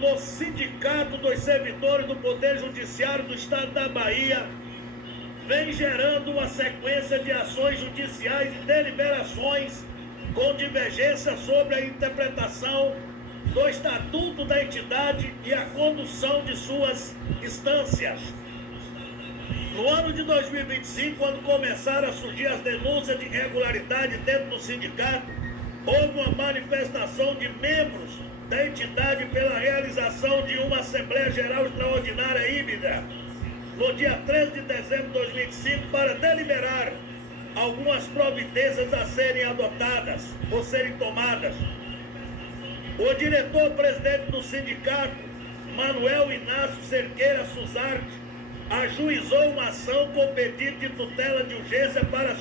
no Sindicato dos Servidores do Poder Judiciário do Estado da Bahia vem gerando uma sequência de ações judiciais e deliberações com divergência sobre a interpretação do Estatuto da entidade e a condução de suas instâncias. No ano de 2025, quando começaram a surgir as denúncias de irregularidade dentro do sindicato, houve uma manifestação de membros da entidade pela realização de uma Assembleia Geral Extraordinária híbrida, no dia 13 de dezembro de 2025, para deliberar algumas providências a serem adotadas ou serem tomadas. O diretor-presidente do sindicato, Manuel Inácio Cerqueira Suzarte, ajuizou uma ação com pedido de tutela de urgência para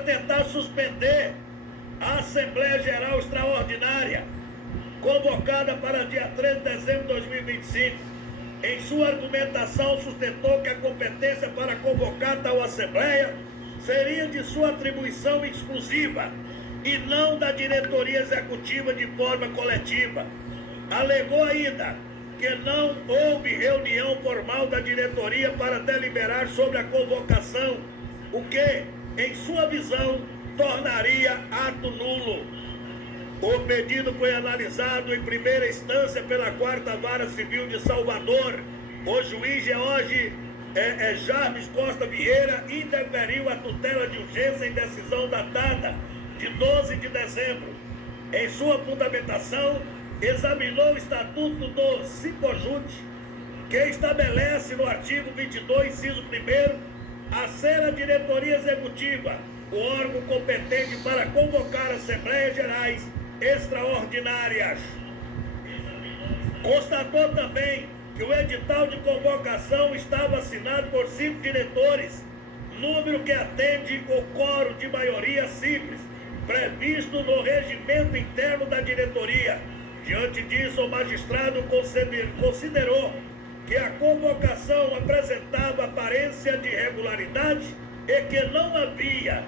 tentar suspender a Assembleia Geral Extraordinária, convocada para dia 13 de dezembro de 2025. Em sua argumentação, sustentou que a competência para convocar tal Assembleia seria de sua atribuição exclusiva e não da diretoria executiva de forma coletiva. Alegou ainda que não houve reunião formal da diretoria para deliberar sobre a convocação, o que, em sua visão, tornaria ato nulo. O pedido foi analisado em primeira instância pela 4ª Vara Civil de Salvador. O juiz George Jarvis Costa Vieira indeferiu a tutela de urgência em decisão datada de 12 de dezembro. Em sua fundamentação, examinou o Estatuto do Sipojute, que estabelece no artigo 22, inciso 1º, a ser a diretoria executiva o órgão competente para convocar Assembleias Gerais Extraordinárias. Constatou também que o edital de convocação estava assinado por 5 diretores, número que atende o quórum de maioria simples, previsto no regimento interno da diretoria. Diante disso, o magistrado considerou que a convocação apresentava aparência de irregularidade e que não havia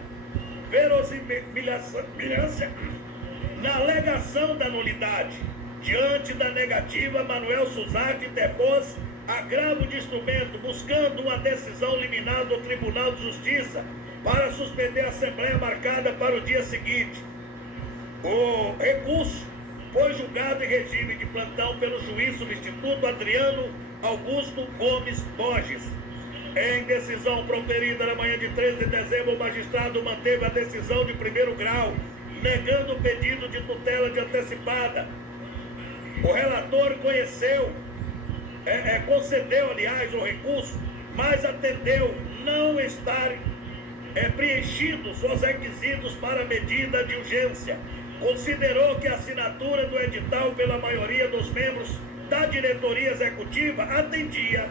verossimilhança na alegação da nulidade. Diante da negativa, Manuel Suzarte depôs agravo de instrumento, buscando uma decisão liminar do Tribunal de Justiça para suspender a Assembleia marcada para o dia seguinte. O recurso foi julgado em regime de plantão pelo juiz substituto Adriano Augusto Gomes Borges. Em decisão proferida na manhã de 13 de dezembro, o magistrado manteve a decisão de primeiro grau, negando o pedido de tutela de antecipada. O relator concedeu, aliás, o recurso, mas atendeu não estar preenchidos os requisitos para a medida de urgência. Considerou que a assinatura do edital pela maioria dos membros da diretoria executiva atendia,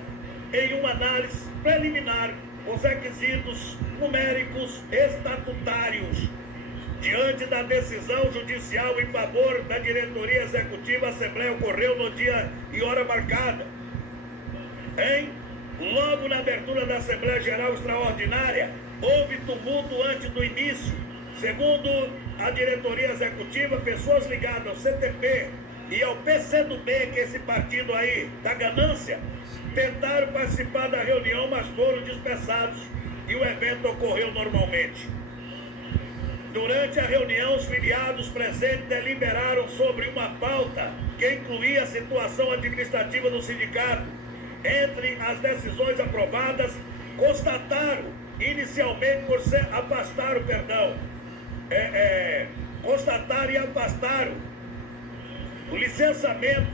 em uma análise preliminar, os requisitos numéricos estatutários. Diante da decisão judicial em favor da diretoria executiva, a Assembleia ocorreu no dia e hora marcada. Logo na abertura da Assembleia Geral Extraordinária, houve tumulto antes do início. Segundo a diretoria executiva, pessoas ligadas ao CTP e ao PCdoB, que é esse partido aí da ganância, tentaram participar da reunião, mas foram dispersados e o evento ocorreu normalmente. Durante a reunião, os filiados presentes deliberaram sobre uma pauta que incluía a situação administrativa do sindicato. Entre as decisões aprovadas, constataram inicialmente constataram e afastaram o licenciamento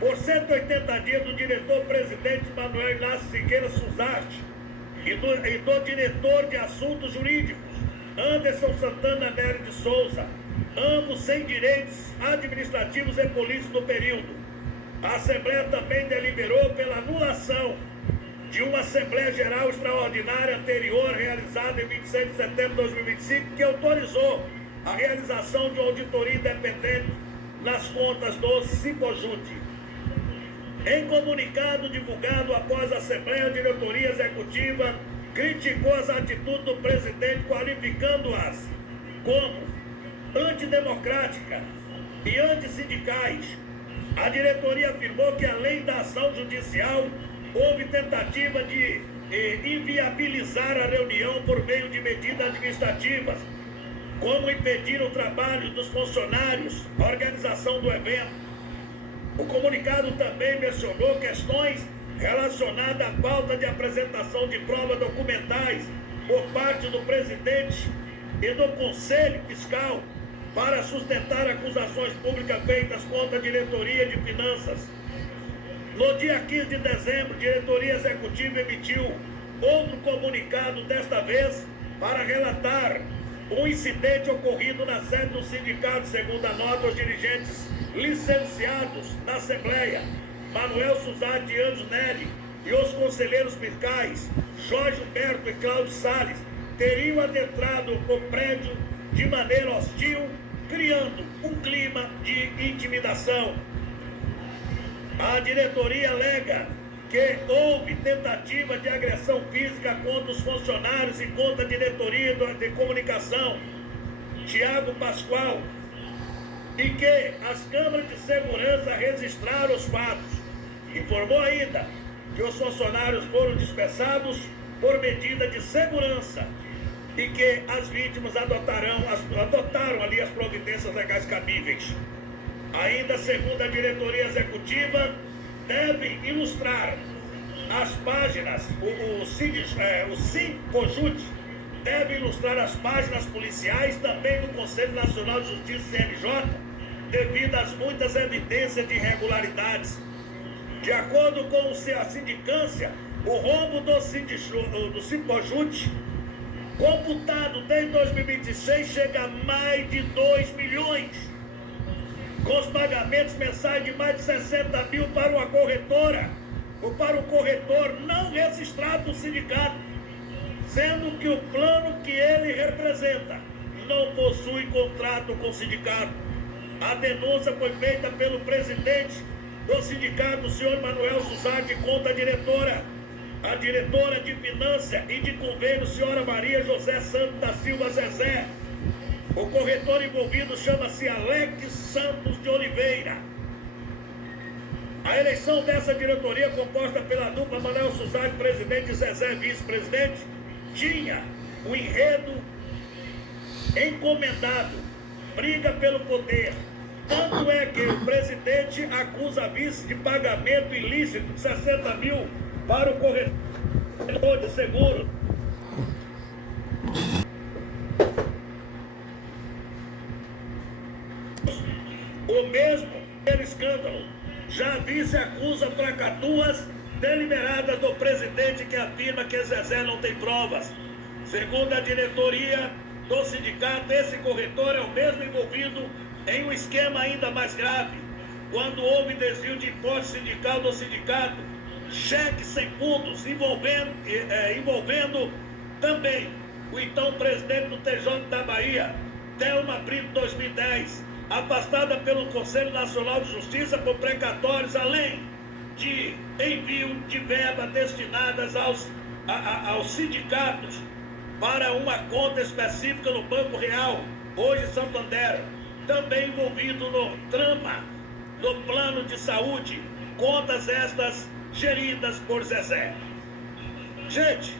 por 180 dias do diretor-presidente Manuel Inácio Cerqueira Suzarte e do diretor de assuntos jurídicos Anderson Santana Nery de Souza, ambos sem direitos administrativos e políticos no período. A Assembleia também deliberou pela anulação de uma Assembleia Geral Extraordinária anterior, realizada em 26 de setembro de 2025, que autorizou a realização de uma auditoria independente nas contas do Sipojute. Em comunicado divulgado após a Assembleia, a diretoria executiva criticou as atitudes do presidente, qualificando-as como antidemocrática e antissindicais. A diretoria afirmou que, além da ação judicial, houve tentativa de inviabilizar a reunião por meio de medidas administrativas, como impedir o trabalho dos funcionários, a organização do evento. O comunicado também mencionou questões relacionadas à falta de apresentação de provas documentais por parte do presidente e do Conselho Fiscal para sustentar acusações públicas feitas contra a diretoria de finanças. No dia 15 de dezembro, a diretoria executiva emitiu outro comunicado, desta vez para relatar um incidente ocorrido na sede do sindicato. Segundo a nota, os dirigentes licenciados na Assembleia, Manuel Suzade de Anjos Neri, e os conselheiros fiscais, Jorge Humberto e Cláudio Salles, teriam adentrado o prédio de maneira hostil, criando um clima de intimidação. A diretoria alega que houve tentativa de agressão física contra os funcionários e contra a diretoria de comunicação, Tiago Pascoal, e que as câmaras de segurança registraram os fatos. Informou ainda que os funcionários foram dispersados por medida de segurança e que as vítimas adotaram ali as providências legais cabíveis. Ainda segundo a diretoria executiva, deve ilustrar as páginas, o Simpojut deve ilustrar as páginas policiais também do Conselho Nacional de Justiça, CNJ, devido às muitas evidências de irregularidades. De acordo com a sindicância, o rombo do Simpojut, computado desde 2026, chega a mais de 2 milhões, com os pagamentos mensais de mais de 60 mil para uma corretora, ou para o corretor não registrado do sindicato, sendo que o plano que ele representa não possui contrato com o sindicato. A denúncia foi feita pelo presidente do sindicato, o senhor Manuel Suzade, contra a diretora de Finanças e de Convênio, senhora Maria José Santos da Silva Zezé. O corretor envolvido chama-se Alex Santos de Oliveira. A eleição dessa diretoria, composta pela dupla Manuel Suzade, presidente, e Zezé, vice-presidente, tinha um enredo encomendado, briga pelo poder. Tanto é que o presidente acusa a vice de pagamento ilícito de 60 mil para o corretor de seguro. O mesmo escândalo. Já a vice acusa tracatuas deliberadas do presidente, que afirma que Zezé não tem provas. Segundo a diretoria do sindicato, esse corretor é o mesmo envolvido em um esquema ainda mais grave, quando houve desvio de imposto sindical do sindicato, cheques sem fundos, envolvendo também o então presidente do TJ da Bahia, Thelma Brito, 2010, afastada pelo Conselho Nacional de Justiça por precatórios, além de envio de verbas destinadas aos sindicatos para uma conta específica no Banco Real, hoje Santander, também envolvido no trama do plano de saúde, contas estas geridas por Zezé. Gente,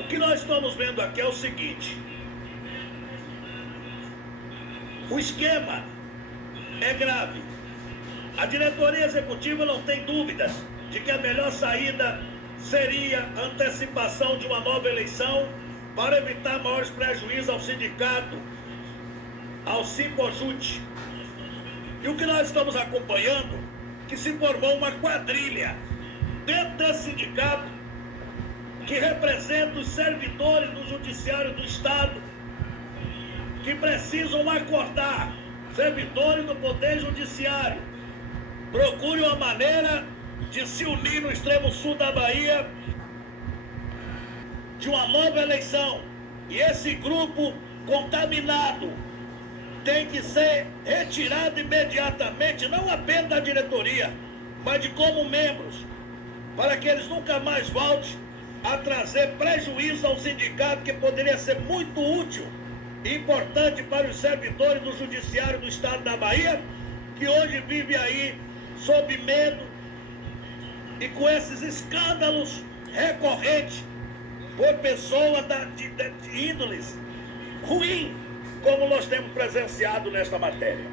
o que nós estamos vendo aqui é o seguinte: o esquema é grave. A diretoria executiva não tem dúvidas de que a melhor saída seria a antecipação de uma nova eleição para evitar maiores prejuízos ao sindicato, ao Simpojut. E o que nós estamos acompanhando, que se formou uma quadrilha dentro desse sindicato que representa os servidores do Judiciário do Estado, que precisam acordar, servidores do Poder Judiciário, procure uma maneira de se unir no extremo sul da Bahia de uma nova eleição. E esse grupo contaminado tem que ser retirado imediatamente, não apenas da diretoria, mas de como membros, para que eles nunca mais voltem a trazer prejuízo ao sindicato, que poderia ser muito útil importante para os servidores do Judiciário do Estado da Bahia, que hoje vive aí sob medo e com esses escândalos recorrentes por pessoas de índoles ruim, como nós temos presenciado nesta matéria.